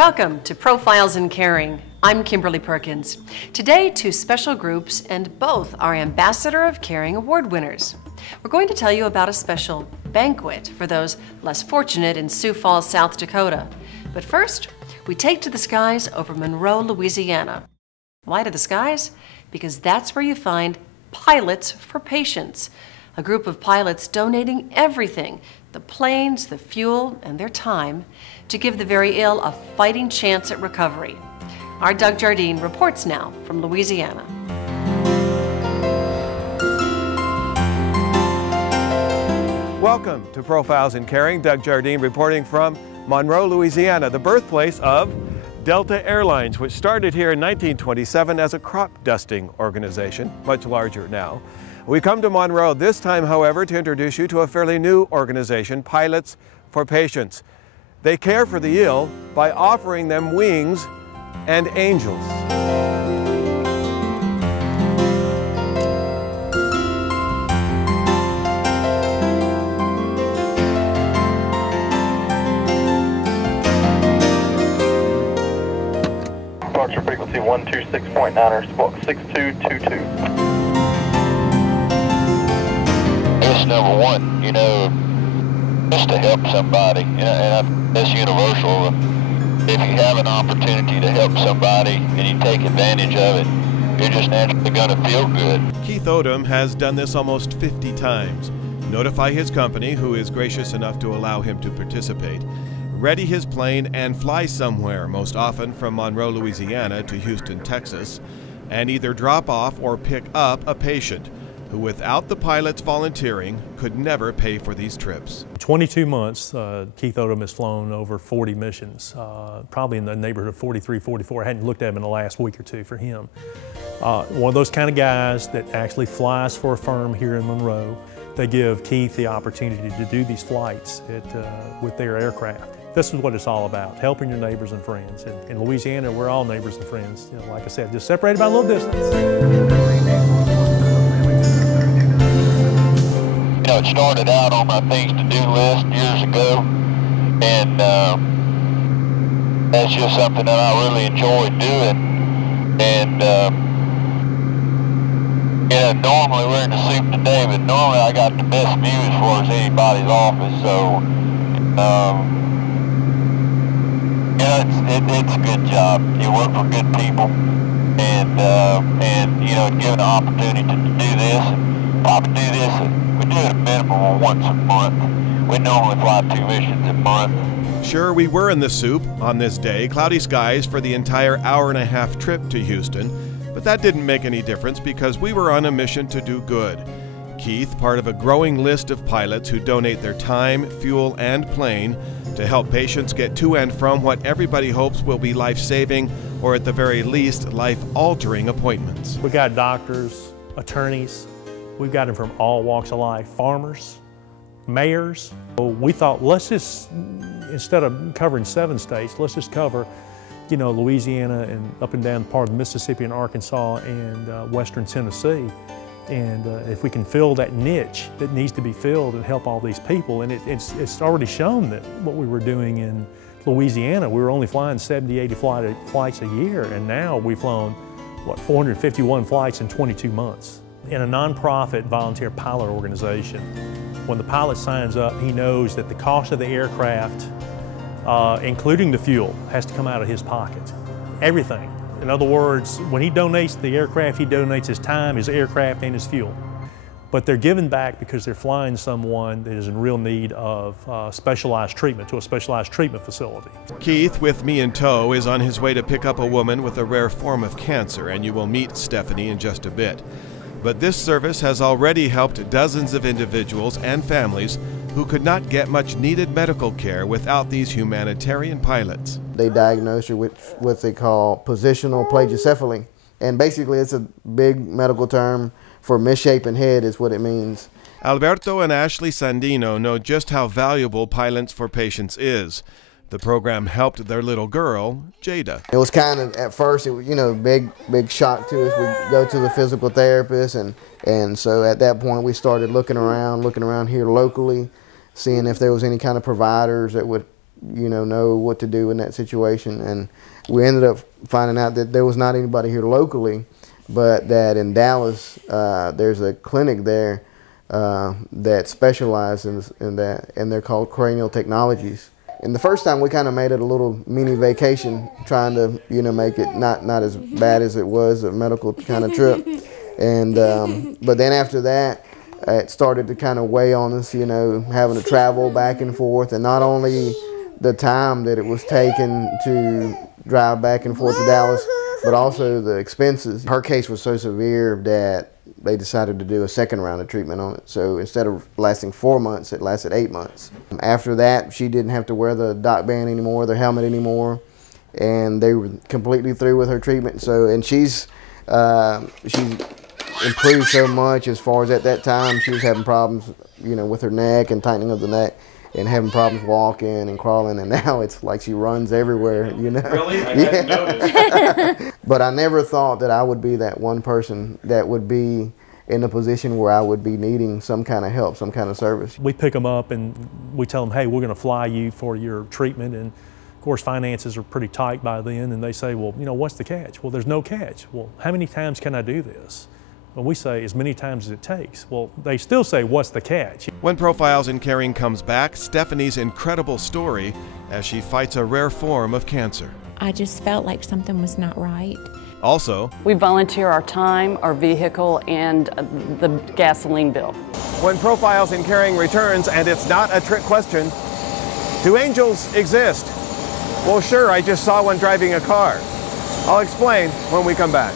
Welcome to Profiles in Caring. I'm Kimberly Perkins. Today, two special groups, and both are Ambassador of Caring Award winners. We're going to tell you about a special banquet for those less fortunate in Sioux Falls, South Dakota. But first, we take to the skies over Monroe, Louisiana. Why to the skies? Because that's where you find Pilots for Patients, a group of pilots donating everything, the planes, the fuel, and their time, to give the very ill a fighting chance at recovery. Our Doug Jardine reports now from Louisiana. Welcome to Profiles in Caring. Doug Jardine reporting from Monroe, Louisiana, the birthplace of Delta Airlines, which started here in 1927 as a crop dusting organization, much larger now. We come to Monroe this time, however, to introduce you to a fairly new organization, Pilots for Patients. They care for the ill by offering them wings and angels. Departure frequency 126.9, squawk 6222. It's number one, just to help somebody, and that's universal. If you have an opportunity to help somebody and you take advantage of it, you're just naturally going to feel good. Keith Odom has done this almost 50 times. Notify his company, who is gracious enough to allow him to participate. Ready his plane and fly somewhere, most often from Monroe, Louisiana to Houston, Texas, and either drop off or pick up a patient who, without the pilots volunteering, could never pay for these trips. 22 months, Keith Odom has flown over 40 missions, probably in the neighborhood of 43, 44. I hadn't looked at him in the last week or two for him. One of those kind of guys that actually flies for a firm here in Monroe. They give Keith the opportunity to do these flights with their aircraft. This is what it's all about, helping your neighbors and friends. In Louisiana, we're all neighbors and friends. Like I said, just separated by a little distance. It started out on my things to do list years ago, and that's just something that I really enjoyed doing. And normally we're in the soup today, but normally I got the best view as far as anybody's office. So it's a good job. You work for good people, and given the opportunity to do this, and probably do this. We do it a minimum of once a month. We normally fly 2 missions a month. Sure, we were in the soup on this day, cloudy skies for the entire hour-and-a-half trip to Houston, but that didn't make any difference because we were on a mission to do good. Keith, part of a growing list of pilots who donate their time, fuel, and plane to help patients get to and from what everybody hopes will be life-saving or at the very least life-altering appointments. We got doctors, attorneys. We've got them from all walks of life, farmers, mayors. We thought, let's just, instead of covering 7 states, let's just cover, Louisiana and up and down part of Mississippi and Arkansas and western Tennessee. And if we can fill that niche that needs to be filled and help all these people, and it's already shown that what we were doing in Louisiana, we were only flying 70, 80 flights a year, and now we've flown, 451 flights in 22 months. In a nonprofit volunteer pilot organization, when the pilot signs up, he knows that the cost of the aircraft, including the fuel, has to come out of his pocket. Everything. In other words, when he donates the aircraft, he donates his time, his aircraft, and his fuel. But they're giving back because they're flying someone that is in real need of specialized treatment to a specialized treatment facility. Keith, with me in tow, is on his way to pick up a woman with a rare form of cancer, and you will meet Stephanie in just a bit. But this service has already helped dozens of individuals and families who could not get much needed medical care without these humanitarian pilots. They diagnose her with what they call positional plagiocephaly. And basically it's a big medical term for misshapen head is what it means. Alberto and Ashley Sandino know just how valuable Pilots for Patients is. The program helped their little girl, Jada. It was kind of, at first, it was, big shock to us. We go to the physical therapist, and so at that point we started looking around here locally, seeing if there was any kind of providers that would know what to do in that situation. And we ended up finding out that there was not anybody here locally, but that in Dallas, there's a clinic there that specializes in that, and they're called Cranial Technologies. And the first time we kind of made it a little mini vacation, trying to, make it not as bad as it was, a medical kind of trip. And but then after that, it started to kind of weigh on us, having to travel back and forth, and not only the time that it was taken to drive back and forth to Dallas, but also the expenses. Her case was so severe that they decided to do a second round of treatment on it. So instead of lasting 4 months, it lasted 8 months. After that, she didn't have to wear the doc band anymore, the helmet anymore, and they were completely through with her treatment. So, and she's improved so much as far as at that time she was having problems, with her neck and tightening of the neck, and having problems walking and crawling, and now it's like she runs everywhere, Really? I hadn't noticed. But I never thought that I would be that one person that would be in a position where I would be needing some kind of help, some kind of service. We pick them up and we tell them, hey, we're going to fly you for your treatment, and of course finances are pretty tight by then, and they say, well, what's the catch? Well, there's no catch. Well, how many times can I do this? Well, we say as many times as it takes. Well, they still say, what's the catch? When Profiles in Caring comes back, Stephanie's incredible story as she fights a rare form of cancer. I just felt like something was not right. Also, we volunteer our time, our vehicle, and the gasoline bill. when Profiles in Caring returns, and it's not a trick question, do angels exist? Well, sure, I just saw one driving a car. I'll explain when we come back.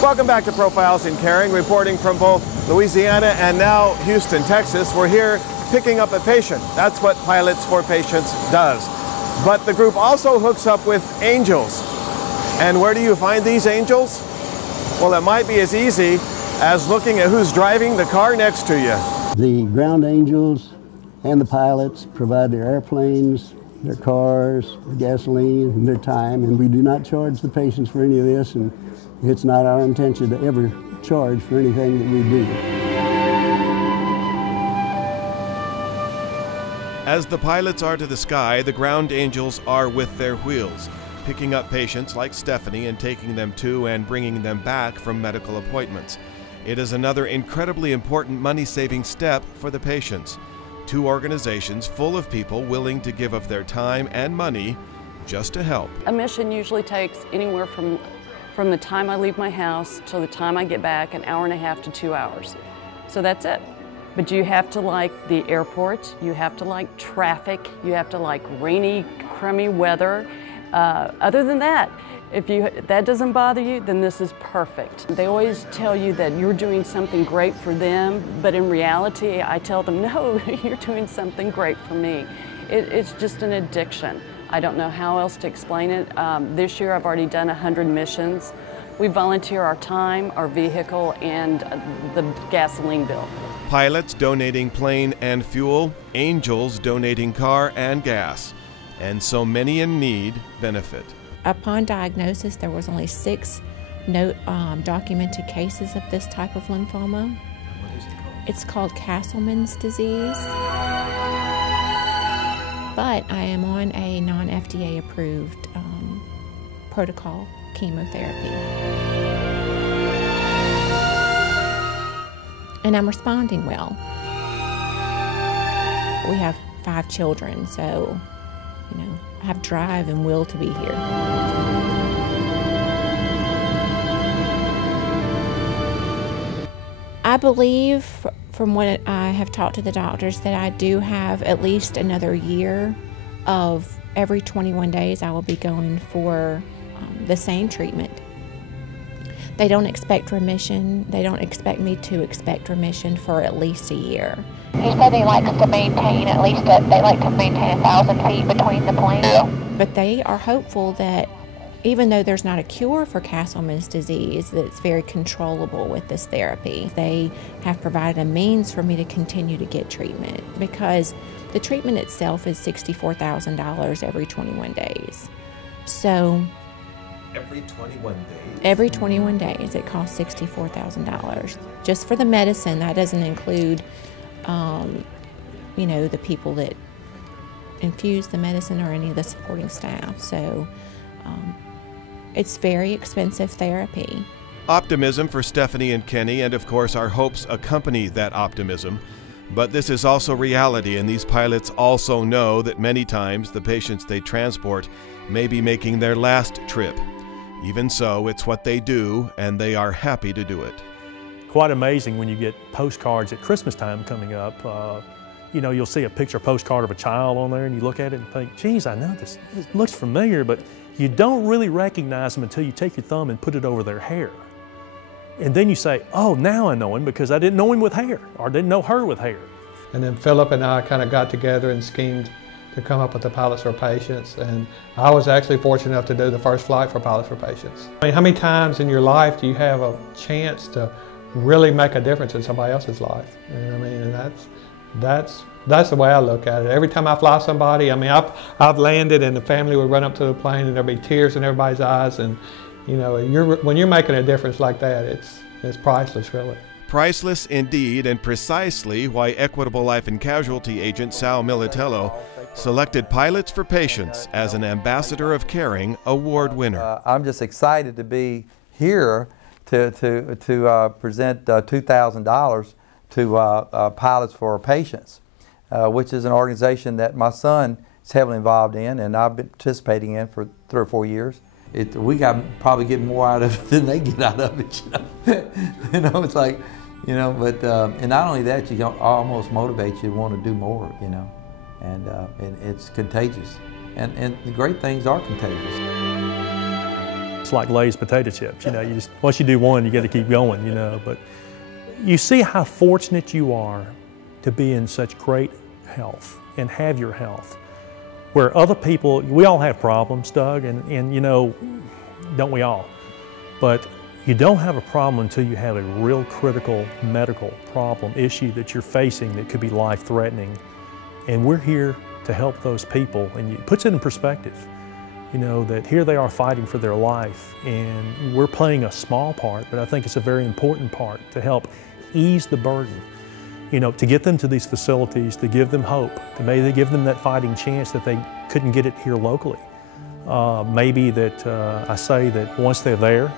Welcome back to Profiles in Caring, reporting from both Louisiana and now Houston, Texas. We're here picking up a patient. That's what Pilots for Patients does. But the group also hooks up with angels. And where do you find these angels? Well, it might be as easy as looking at who's driving the car next to you. The ground angels and the pilots provide their airplanes, their cars, their gasoline, and their time, and we do not charge the patients for any of this, and it's not our intention to ever charge for anything that we do. As the pilots are to the sky, the ground angels are with their wheels, picking up patients like Stephanie and taking them to and bringing them back from medical appointments. It is another incredibly important money-saving step for the patients. Two organizations full of people willing to give of their time and money just to help. A mission usually takes anywhere from the time I leave my house till the time I get back, an hour and a half to 2 hours. So that's it. But you have to like the airport, you have to like traffic, you have to like rainy, crummy weather. Other than that, if that doesn't bother you, then this is perfect. They always tell you that you're doing something great for them, but in reality, I tell them, no, you're doing something great for me. It's just an addiction. I don't know how else to explain it. This year I've already done 100 missions. We volunteer our time, our vehicle, and the gasoline bill. Pilots donating plane and fuel, angels donating car and gas, and so many in need benefit. Upon diagnosis, there was only 6 documented cases of this type of lymphoma. What is it called? It's called Castleman's disease. But I am on a non-FDA approved protocol chemotherapy. And I'm responding well. We have 5 children, so, I have drive and will to be here. I believe, from what I have talked to the doctors, that I do have at least another year of every 21 days I will be going for the same treatment. They don't expect remission. They don't expect me to expect remission for at least a year. He said he likes to maintain at least, they like to maintain 1,000 feet between the planes. But they are hopeful that even though there's not a cure for Castleman's disease, that it's very controllable with this therapy. They have provided a means for me to continue to get treatment, because the treatment itself is $64,000 every 21 days. So Every 21 days? Every 21 days, it costs $64,000. Just for the medicine. That doesn't include, you know, the people that infuse the medicine or any of the supporting staff. So it's very expensive therapy. Optimism for Stephanie and Kenny, and of course our hopes accompany that optimism. But this is also reality, and these pilots also know that many times the patients they transport may be making their last trip. Even so, it's what they do, and they are happy to do it. Quite amazing when you get postcards at Christmas time coming up. You know, you'll see a picture postcard of a child on there, and you look at it and think, geez, I know this looks familiar, but you don't really recognize them until you take your thumb and put it over their hair. And then you say, oh, now I know him because I didn't know him with hair, or didn't know her with hair. And then Philip and I kind of got together and schemed to come up with the Pilots for Patients. And I was actually fortunate enough to do the first flight for Pilots for Patients. I mean, how many times in your life do you have a chance to really make a difference in somebody else's life? And I mean, and that's the way I look at it. Every time I fly somebody, I mean, I've landed and the family would run up to the plane and there'd be tears in everybody's eyes. And you know, when you're making a difference like that, it's priceless, really. Priceless indeed, and precisely why Equitable Life and Casualty agent Sal Militello selected Pilots for Patients as an Ambassador of Caring award winner. I'm just excited to be here to present $2,000 to Pilots for Patients, which is an organization that my son is heavily involved in, and I've been participating in for 3 or 4 years. We probably get more out of it than they get out of it, you know. You know, it's like, you know, but and not only that, you almost motivate you to want to do more, you know, and it's contagious, and the great things are contagious. It's like Lay's potato chips, you know. You just once you do one, you got to keep going, you know. But you see how fortunate you are to be in such great health and have your health. Where other people, we all have problems, Doug, and you know, don't we all? But you don't have a problem until you have a real critical medical problem, issue that you're facing that could be life-threatening. And we're here to help those people, and it puts it in perspective. You know, that here they are fighting for their life, and we're playing a small part, but I think it's a very important part to help ease the burden. You know, to get them to these facilities, to give them hope, to maybe give them that fighting chance that they couldn't get it here locally. Maybe that I say that once they're there,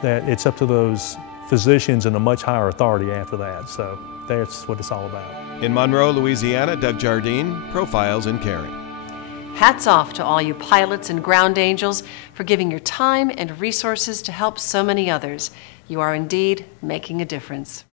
that it's up to those physicians and a much higher authority after that. So that's what it's all about. In Monroe, Louisiana, Doug Jardine, Profiles in Caring. Hats off to all you pilots and ground angels for giving your time and resources to help so many others. You are indeed making a difference.